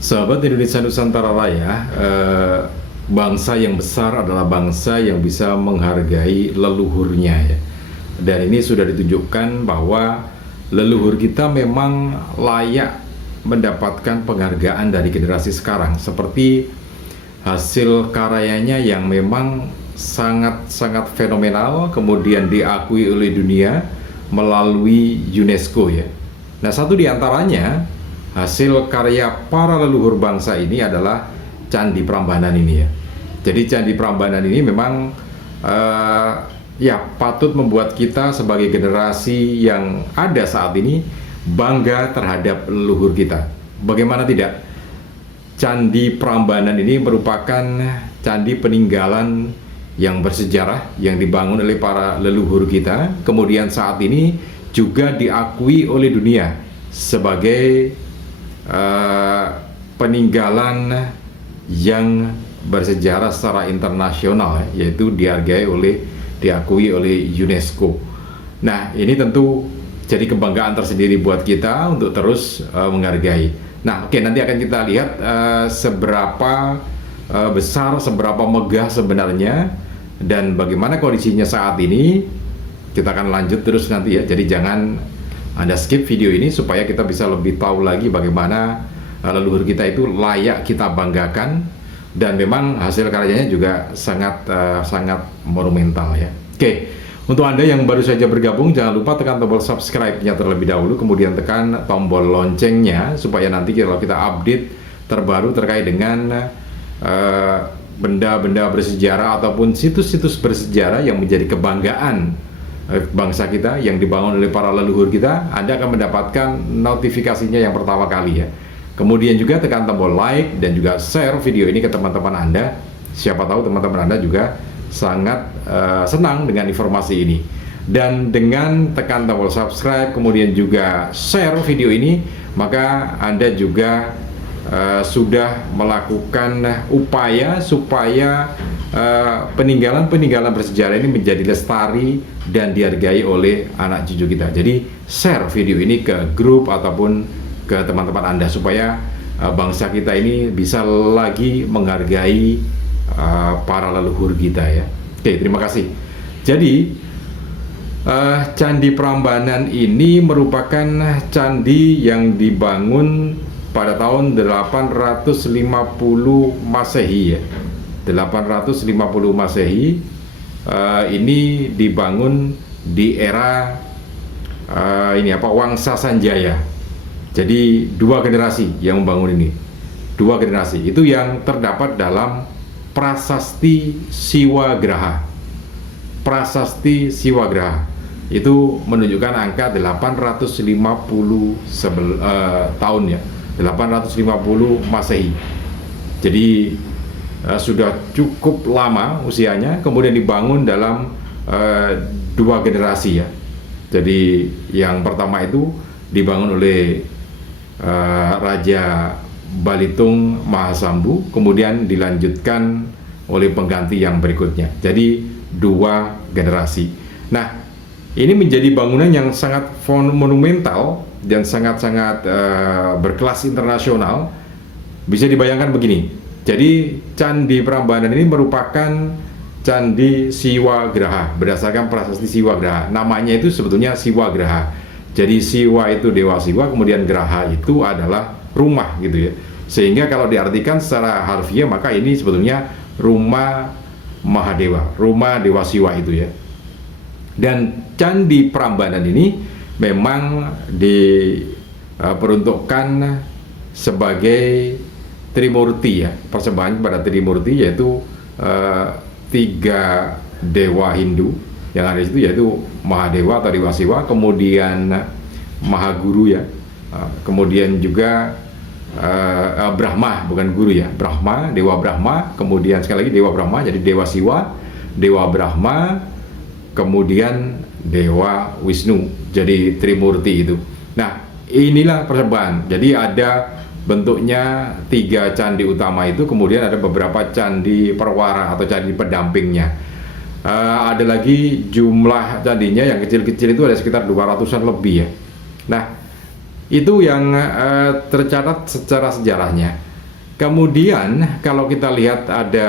Sahabat Indonesia Nusantara Raya, bangsa yang besar adalah bangsa yang bisa menghargai leluhurnya ya. Dan ini sudah ditunjukkan bahwa leluhur kita memang layak mendapatkan penghargaan dari generasi sekarang, seperti hasil karyanya yang memang sangat-sangat fenomenal, kemudian diakui oleh dunia melalui UNESCO ya. Nah, satu di antaranya hasil karya para leluhur bangsa ini adalah Candi Prambanan ini ya. Jadi Candi Prambanan ini memang ya patut membuat kita sebagai generasi yang ada saat ini bangga terhadap leluhur kita. Bagaimana tidak? Candi Prambanan ini merupakan candi peninggalan yang bersejarah yang dibangun oleh para leluhur kita. Kemudian saat ini juga diakui oleh dunia sebagai peninggalan yang bersejarah secara internasional, yaitu diakui oleh UNESCO. Nah, ini tentu jadi kebanggaan tersendiri buat kita untuk terus menghargai. Nah, oke, nanti akan kita lihat seberapa besar, seberapa megah sebenarnya dan bagaimana kondisinya saat ini. Kita akan lanjut terus nanti ya. Jadi jangan Anda skip video ini supaya kita bisa lebih tahu lagi bagaimana leluhur kita itu layak kita banggakan, dan memang hasil karyanya juga sangat monumental ya. Oke, untuk Anda yang baru saja bergabung, jangan lupa tekan tombol subscribe-nya terlebih dahulu, kemudian tekan tombol loncengnya supaya nanti kalau kita update terbaru terkait dengan benda-benda bersejarah ataupun situs-situs bersejarah yang menjadi kebanggaan bangsa kita yang dibangun oleh para leluhur kita, Anda akan mendapatkan notifikasinya yang pertama kali ya. Kemudian juga tekan tombol like dan juga share video ini ke teman-teman Anda. Siapa tahu teman-teman Anda juga sangat senang dengan informasi ini. Dan dengan tekan tombol subscribe kemudian juga share video ini, maka Anda juga sudah melakukan upaya supaya peninggalan-peninggalan bersejarah ini menjadi lestari dan dihargai oleh anak cucu kita. Jadi share video ini ke grup ataupun ke teman-teman Anda supaya bangsa kita ini bisa lagi menghargai para leluhur kita ya. Oke, terima kasih. Jadi Candi Prambanan ini merupakan candi yang dibangun pada tahun 850 Masehi ya. 850 Masehi. Ini dibangun di era Wangsa Sanjaya. Jadi dua generasi yang membangun ini. Dua generasi itu yang terdapat dalam Prasasti Siwagraha. Prasasti Siwagraha itu menunjukkan angka 850 tahun ya. 850 Masehi. Jadi sudah cukup lama usianya, kemudian dibangun dalam dua generasi ya. Jadi yang pertama itu dibangun oleh Raja Balitung Mahasambu, kemudian dilanjutkan oleh pengganti yang berikutnya. Jadi dua generasi. Nah, ini menjadi bangunan yang sangat monumental dan sangat-sangat berkelas internasional. Bisa dibayangkan begini. Jadi Candi Prambanan ini merupakan Candi Siwagraha berdasarkan Prasasti Siwagraha. Namanya itu sebetulnya Siwagraha. Jadi Siwa itu dewa Siwa, kemudian Graha itu adalah rumah gitu ya. Sehingga kalau diartikan secara harfiah maka ini sebetulnya rumah Mahadewa, rumah Dewa Siwa itu ya. Dan Candi Prambanan ini memang diperuntukkan sebagai Trimurti ya, persembahan kepada Trimurti, yaitu 3 dewa Hindu yang ada di situ, yaitu Mahadewa atau Dewa Siwa, kemudian Mahaguru ya, kemudian juga Brahma, bukan guru ya, Brahma, Dewa Brahma, kemudian sekali lagi Dewa Brahma, jadi Dewa Siwa, Dewa Brahma, kemudian Dewa Wisnu, jadi Trimurti itu. Nah, inilah persembahan. Jadi ada bentuknya 3 candi utama itu, kemudian ada beberapa candi perwara atau candi pendampingnya. Ada lagi jumlah candinya yang kecil-kecil itu ada sekitar 200-an lebih ya. Nah, itu yang tercatat secara sejarahnya. Kemudian kalau kita lihat ada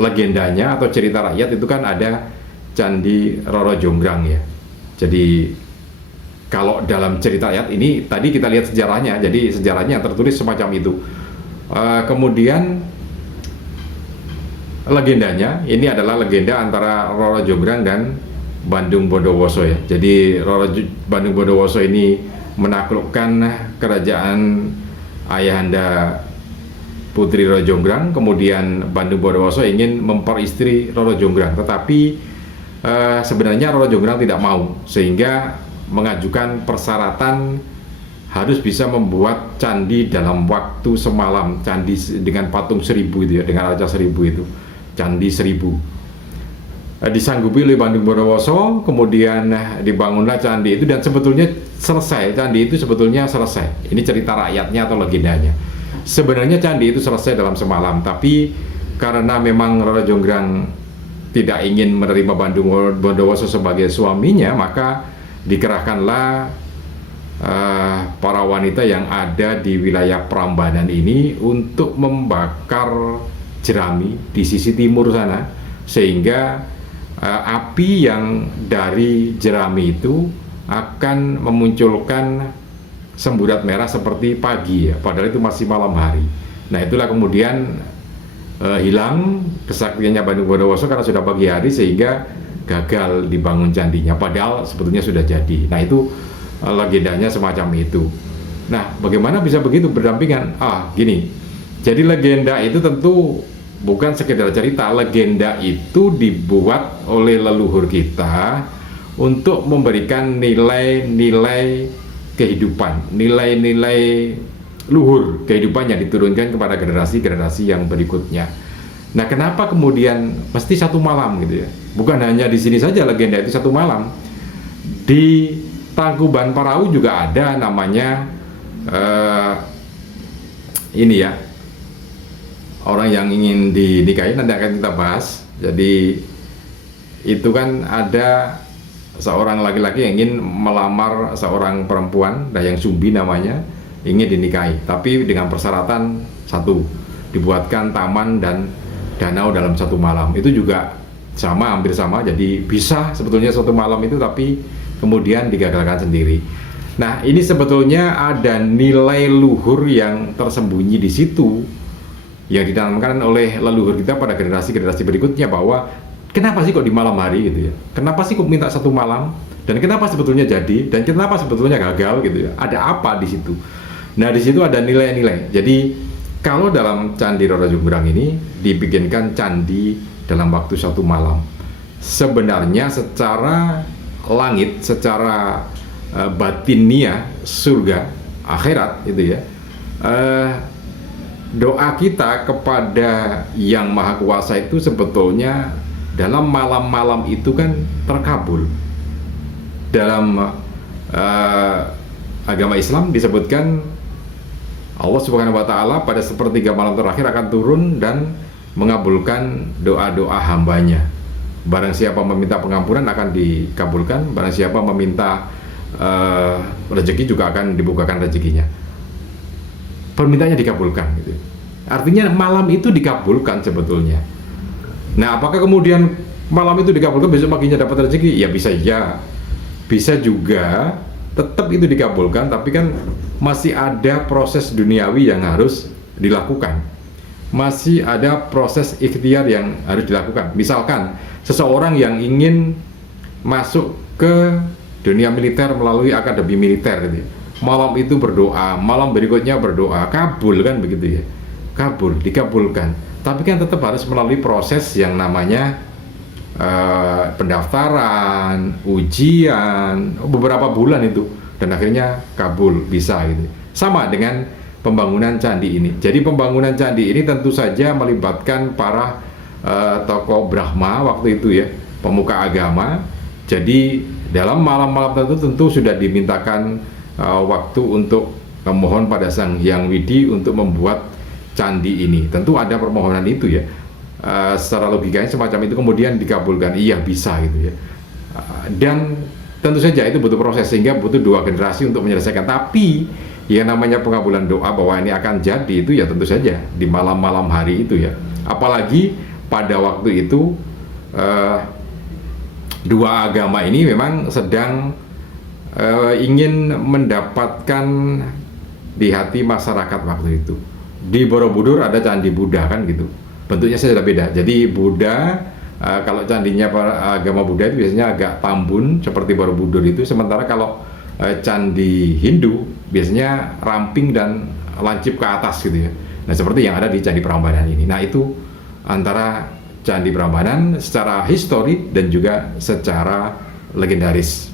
legendanya atau cerita rakyat itu kan ada Candi Roro Jonggrang ya. Jadi kalau dalam cerita rakyat ini tadi kita lihat sejarahnya, jadi sejarahnya tertulis semacam itu. Kemudian legendanya ini adalah legenda antara Roro Jonggrang dan Bandung Bondowoso ya. Jadi Bandung Bondowoso ini menaklukkan kerajaan ayahanda Putri Roro Jonggrang, kemudian Bandung Bondowoso ingin memperistri Roro Jonggrang, tetapi sebenarnya Roro Jonggrang tidak mau, sehingga mengajukan persyaratan harus bisa membuat candi dalam waktu semalam, candi dengan patung 1000 itu ya, dengan raja 1000 itu, candi 1000. Disanggupi oleh Bandung Bondowoso, kemudian dibangunlah candi itu dan sebetulnya selesai, candi itu sebetulnya selesai. Ini cerita rakyatnya atau legendanya. Sebenarnya candi itu selesai dalam semalam, tapi karena memang Roro Jonggrang tidak ingin menerima Bandung Bondowoso sebagai suaminya, maka dikerahkanlah para wanita yang ada di wilayah Prambanan ini untuk membakar jerami di sisi timur sana, sehingga api yang dari jerami itu akan memunculkan semburat merah seperti pagi ya, padahal itu masih malam hari. Nah itulah kemudian hilang kesaktiannya Bandung Bondowoso karena sudah pagi hari, sehingga gagal dibangun candinya, padahal sebetulnya sudah jadi. Nah itu legendanya semacam itu. Nah bagaimana bisa begitu berdampingan? Gini, jadi legenda itu tentu bukan sekedar cerita. Legenda itu dibuat oleh leluhur kita untuk memberikan nilai-nilai kehidupan, nilai-nilai luhur kehidupan yang diturunkan kepada generasi-generasi yang berikutnya. Nah, kenapa kemudian mesti satu malam gitu ya? Bukan hanya di sini saja legenda itu satu malam. Di Tangkuban Parahu juga ada namanya ini ya, orang yang ingin dinikahi, nanti akan kita bahas. Jadi itu kan ada seorang laki-laki yang ingin melamar seorang perempuan, Dayang Sumbi namanya, ingin dinikahi, tapi dengan persyaratan satu, dibuatkan taman dan danau dalam satu malam. Itu juga sama, hampir sama, jadi bisa sebetulnya satu malam itu, tapi kemudian digagalkan sendiri. Nah ini sebetulnya ada nilai luhur yang tersembunyi di situ, yang ditanamkan oleh leluhur kita pada generasi-generasi berikutnya, bahwa kenapa sih kok di malam hari gitu ya? Kenapa sih kok minta satu malam? Dan kenapa sebetulnya jadi? Dan kenapa sebetulnya gagal gitu ya? Ada apa di situ? Nah di situ ada nilai-nilai. Jadi kalau dalam Candi Roro Jonggrang ini dibikinkan candi dalam waktu satu malam, sebenarnya secara langit, secara batinia, surga, akhirat itu ya, doa kita kepada Yang Maha Kuasa itu sebetulnya dalam malam-malam itu kan terkabul. Dalam agama Islam disebutkan Allah Subhanahu wa Ta'ala pada sepertiga malam terakhir akan turun dan mengabulkan doa-doa hambanya. Barang siapa meminta pengampunan akan dikabulkan, barang siapa meminta rezeki juga akan dibukakan rezekinya. Permintaannya dikabulkan gitu. Artinya malam itu dikabulkan sebetulnya. Nah, apakah kemudian malam itu dikabulkan besok paginya dapat rezeki? Ya bisa ya. Bisa juga tetap itu dikabulkan, tapi kan masih ada proses duniawi yang harus dilakukan. Masih ada proses ikhtiar yang harus dilakukan. Misalkan seseorang yang ingin masuk ke dunia militer melalui akademi militer gitu. Malam itu berdoa, malam berikutnya berdoa, kabul kan begitu ya. Kabul, dikabulkan. Tapi kan tetap harus melalui proses yang namanya pendaftaran, ujian, beberapa bulan itu, dan akhirnya kabul, bisa gitu. Sama dengan pembangunan candi ini. Jadi pembangunan candi ini tentu saja melibatkan para tokoh Brahma waktu itu ya, pemuka agama. Jadi dalam malam-malam tertentu tentu sudah dimintakan waktu untuk memohon pada Sang Hyang Widi untuk membuat candi ini. Tentu ada permohonan itu ya. Secara logikanya semacam itu kemudian dikabulkan. Iya bisa gitu ya. Dan tentu saja itu butuh proses, sehingga butuh 2 generasi untuk menyelesaikan. Tapi yang namanya pengabulan doa bahwa ini akan jadi itu ya tentu saja di malam-malam hari itu ya. Apalagi pada waktu itu dua agama ini memang sedang ingin mendapatkan di hati masyarakat waktu itu. Di Borobudur ada candi Buddha kan gitu. Bentuknya saja beda. Jadi Buddha kalau candinya agama Buddha itu biasanya agak tambun seperti Borobudur itu, sementara kalau candi Hindu biasanya ramping dan lancip ke atas gitu ya. Nah seperti yang ada di Candi Prambanan ini. Nah itu antara Candi Prambanan secara histori dan juga secara legendaris.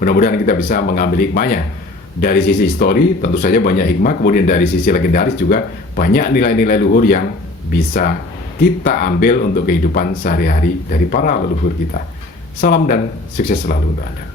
Mudah-mudahan kita bisa mengambil hikmahnya. Dari sisi histori tentu saja banyak hikmah, kemudian dari sisi legendaris juga banyak nilai-nilai luhur yang bisa kita ambil untuk kehidupan sehari-hari dari para leluhur kita. Salam dan sukses selalu untuk Anda.